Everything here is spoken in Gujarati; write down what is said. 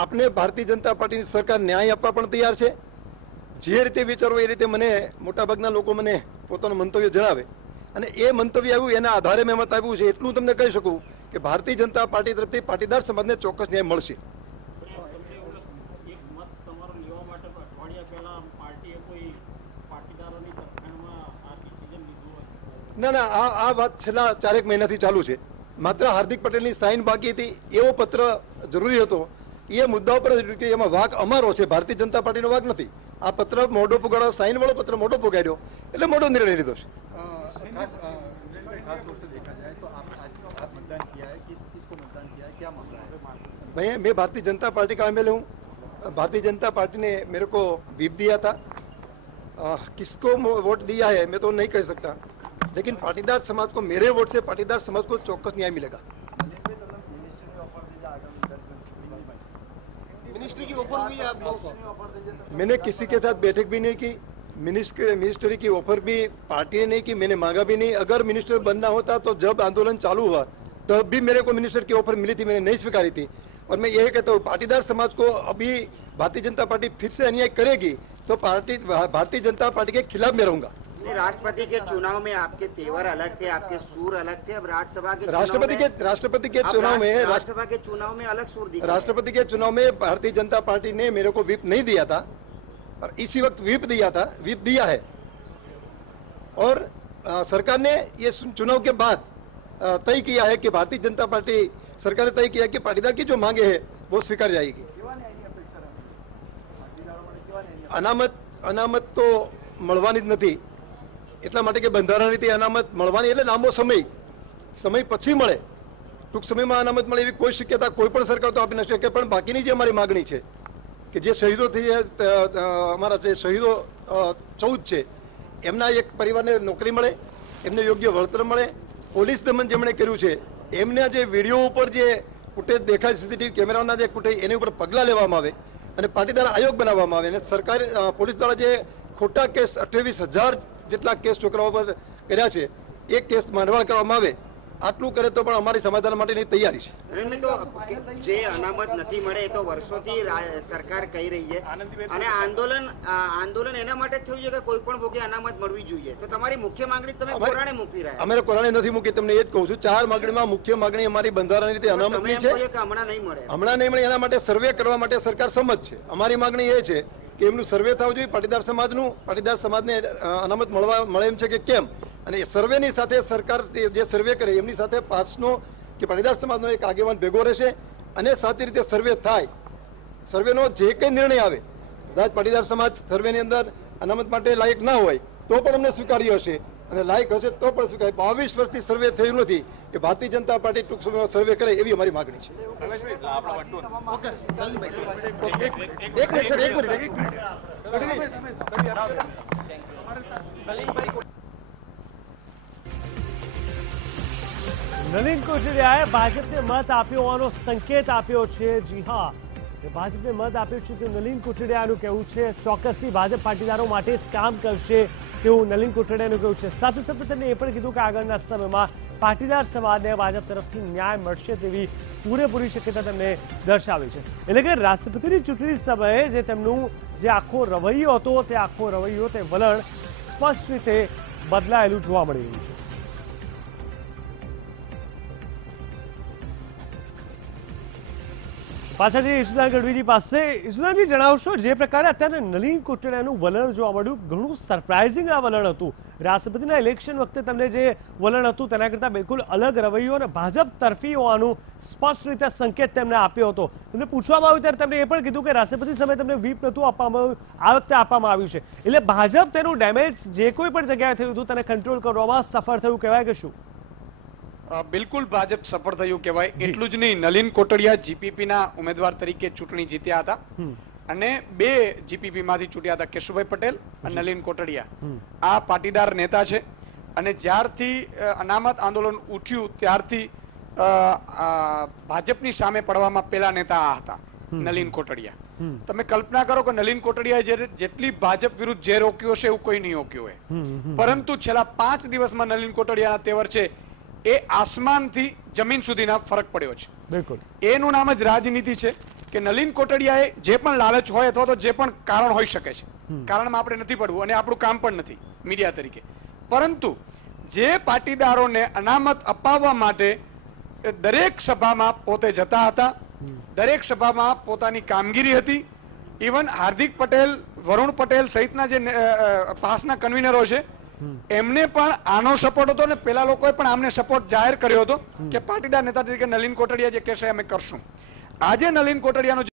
આપને ભારતીય જનતા પાર્ટીની સરકાર ન્યાય આપવા પણ તૈયાર છે। જે રીતે વિચારો એ રીતે મને મોટાભાગના લોકો મને પોતાનું મંતવ્ય જણાવે અને એ મંતવ્ય આવ્યું એના આધારે મેં મત આપ્યું છે। એટલું તમને કહી શકું કે ભારતીય જનતા પાર્ટી તરફથી પાટીદાર સમાજને ચોક્કસ ન્યાય મળશે। ના ના, આ વાત છેલ્લા 4 મહિનાથી ચાલુ છે। માત્ર હાર્દિક પટેલની સાઇન બાકી હતી, એવો પત્ર જરૂરી હતો। એ મુદ્દા ઉપર એમાં વાંક અમારો છે, ભારતીય જનતા પાર્ટીનો વાંક નથી। આ પત્ર મોઢો પુગાડો, સાઇન વાળો પત્ર મોઢો પુગાડ્યો એટલે મોટો નિર્ણય લીધો છે। मैं भारतीय जनता पार्टी का एमएलए हूँ। भारतीय जनता पार्टी ने मेरे को व्हिप दिया था। किसको वोट दिया है मैं तो नहीं कह सकता, लेकिन पाटीदार समाज को, मेरे वोट से पाटीदार समाज को चौक्कस न्याय मिलेगा। मिनिस्ट्री की ऑफर भी आप लोगों को? मैंने किसी के साथ बैठक भी नहीं की। मिनिस्ट्री की ऑफर भी पार्टी ने नहीं की, मैंने मांगा भी नहीं। अगर मिनिस्टर बनना होता तो जब आंदोलन चालू हुआ तब भी मेरे को मिनिस्टर की ऑफर मिली थी, मैंने नहीं स्वीकारी थी। और मैं यही कहता हूँ, पाटीदार समाज को अभी भारतीय जनता पार्टी फिर से अन्याय करेगी तो भारतीय जनता पार्टी के खिलाफ मैं रहूंगा। राष्ट्रपति के चुनाव में आपके तेवर अलग थे, आपके सुर अलग थे। अब राष्ट्रपति के चुनाव में अलग सुर दिखा। राष्ट्रपति के चुनाव में भारतीय जनता पार्टी ने मेरे को व्हिप नहीं दिया था, और इसी वक्त व्हिप दिया है। और सरकार ने ये चुनाव के बाद तय किया है कि भारतीय जनता पार्टी सरकार ने तय किया कि पाटीदार की जो मांगे है वो स्वीकार जाएगी। अनामत तो મળવાની જ નથી, એટલા માટે કે બંધારણ રીતે અનામત મળવાની એટલે લાંબો સમય પછી મળે। ટૂંક સમયમાં અનામત મળે એવી કોઈ શક્યતા કોઈ પણ સરકાર તો આપી ન શકે। પણ બાકીની જે અમારી માગણી છે કે જે શહીદો થઈ, અમારા જે શહીદો 14 છે, એમના એક પરિવારને નોકરી મળે, એમને યોગ્ય વળતર મળે। પોલીસ દમન જેમણે કર્યું છે એમના જે વિડીયો ઉપર જે ફૂટેજ દેખાય, સીસીટીવી કેમેરાના જે ફૂટેજ, એની ઉપર પગલાં લેવામાં આવે અને પાટીદાર આયોગ બનાવવામાં આવે। અને સરકાર પોલીસ દ્વારા જે ખોટા કેસ 28,000 જેટલા કેસ છોકરાઓ પર કર્યા છે એ કેસ માંડવાળ કરવામાં આવે। આટલું કરે તો પણ અમારી સમાધાન માટેની તૈયારી છે। જે અનામત નથી મળે તો વર્ષોથી સરકાર કહી રહી છે, અને આંદોલન એના માટે થયું છે કે કોઈ પણ ભોગે અનામત મળવી જોઈએ। તો તમારી મુખ્ય માંગણી તમે કોરાણે મૂકી રહ્યા? અમે કોરાણે નથી મૂકી, તમને એ જ કહું છું। 4 માંગણીમાં મુખ્ય માંગણી અમારી બંધારણની રીતે અનામતની છે। હમણાં નહીં મળે, એના માટે સર્વે કરવા માટે સરકાર સંમત છે। અમારી માંગણી એ છે કે એમનું સર્વે થવું જોઈએ, પાટીદાર સમાજને અનામત મળે એમ છે કે કેમ। અને સર્વેની સાથે સરકાર જે સર્વે કરે એમની સાથે પાસનો કે પાટીદાર સમાજનો એક આગેવાન ભેગો રહેશે અને સાચી રીતે સર્વે થાય। સર્વેનો જે કંઈ નિર્ણય આવે, કદાચ પાટીદાર સમાજ સર્વેની અંદર અનામત માટે લાયક ના હોય તો પણ અમને સ્વીકાર્ય હશે, અને લાયક હશે તો પણ સ્વીકાર્ય। 22 વર્ષથી સર્વે થયું નથી કે ભારતીય જનતા પાર્ટી ટૂંક સમયમાં સર્વે કરે એવી અમારી માગણી છે। નલિન કોટડિયાએ ભાજપને મત આપ્યો હોવાનો સંકેત આપ્યો છે। જી હા, ભાજપને મત આપ્યો છે તેવું નલિન કોટડિયાનું કહેવું છે। ચોક્કસથી ભાજપ પાટીદારો માટે જ કામ કરશે તેવું નલિન કોટડિયાનું કહેવું છે। સાથે સાથે તેમણે એ પણ કીધું કે આગળના સમયમાં પાટીદાર સમાજને ભાજપ તરફથી ન્યાય મળશે તેવી પૂરેપૂરી શક્યતા તેમણે દર્શાવી છે। એટલે કે રાષ્ટ્રપતિની ચૂંટણી સમયે જે તેમનું જે આખો રવૈયો હતો તે આખો રવૈયો, તે વલણ સ્પષ્ટ રીતે બદલાયેલું જોવા મળી રહ્યું છે। પાછા જઈએ ઈશુદાન ગઢવીજી પાસે। ઈશુદાનજી, જણાવશો જે પ્રકારે અત્યારે નલિન કોટડિયાનું વલણ જોવા મળ્યું, ઘણું સરપ્રાઇઝિંગ આ વલણ હતું। રાષ્ટ્રપતિના ઇલેક્શન વખતે તમને જે વલણ હતું તેના કરતાં બિલકુલ અલગ રવૈયો અને ભાજપ તરફી હોવાનું સ્પષ્ટ રીતે સંકેત તેમને આપ્યો હતો। તેમને પૂછવામાં આવ્યું ત્યારે તેમણે એ પણ કીધું કે રાષ્ટ્રપતિ સમયે તેમને વ્હીપ નહોતું આપવામાં આવ્યું, આ વખતે આપવામાં આવ્યું છે। એટલે ભાજપ તેનું ડેમેજ જે કોઈ પણ જગ્યાએ થયું હતું તેને કંટ્રોલ કરવામાં સફળ થયું કહેવાય કે શું? બિલકુલ ભાજપ સફળ થયું કહેવાય। એટલું જ નહીં, નલિન કોટડિયા જીપીપી ના ઉમેદવાર તરીકે ચૂંટણી જીત્યા હતા અને 2 જીપીપી માંથી ચૂંટ્યા હતા, કેશુભાઈ પટેલ અને નલિન કોટડિયા। આ પાટીદાર નેતા છે અને જ્યારથી અનામત આંદોલન ઉઠ્યું ત્યારથી ભાજપની સામે પડવામાં પેલા નેતા આ હતા, નલિન કોટડિયા। તમે કલ્પના કરો કે નલિન કોટડિયાએ જેટલી ભાજપ વિરુદ્ધ જે રોક્યો છે એવું કોઈ નહીં રોક્યું હોય, પરંતુ છેલ્લા 5 દિવસમાં નલિન કોટડિયાના તેવર છે એ આસમાનથી જમીન સુધીના ફરક પડ્યો છે। બિલકુલ, એનું નામ જ રાજનીતિ છે। કે નલિન કોટડિયાએ જે પણ લાલચ હોય અથવા તો જે પણ કારણ હોઈ શકે છે, કારણમાં આપણે નથી પડવું અને આપણું કામ પણ નથી મીડિયા તરીકે, પરંતુ જે પાટીદારોને અનામત અપાવવા માટે દરેક સભામાં પોતે જતા હતા, દરેક સભામાં પોતાની કામગીરી હતી. ઇવન હાર્દિક પટેલ, વરુણ પટેલ સહિતના જે પાસના કન્વીનરો છે એમને પણ આનો સપોર્ટ હતો અને પેલા લોકોએ પણ આમને સપોર્ટ જાહેર કર્યો હતો કે પાટીદાર નેતા તરીકે નલિન કોટડિયા જે કહેશે અમે કરશું. આજે નલિન કોટડિયાનો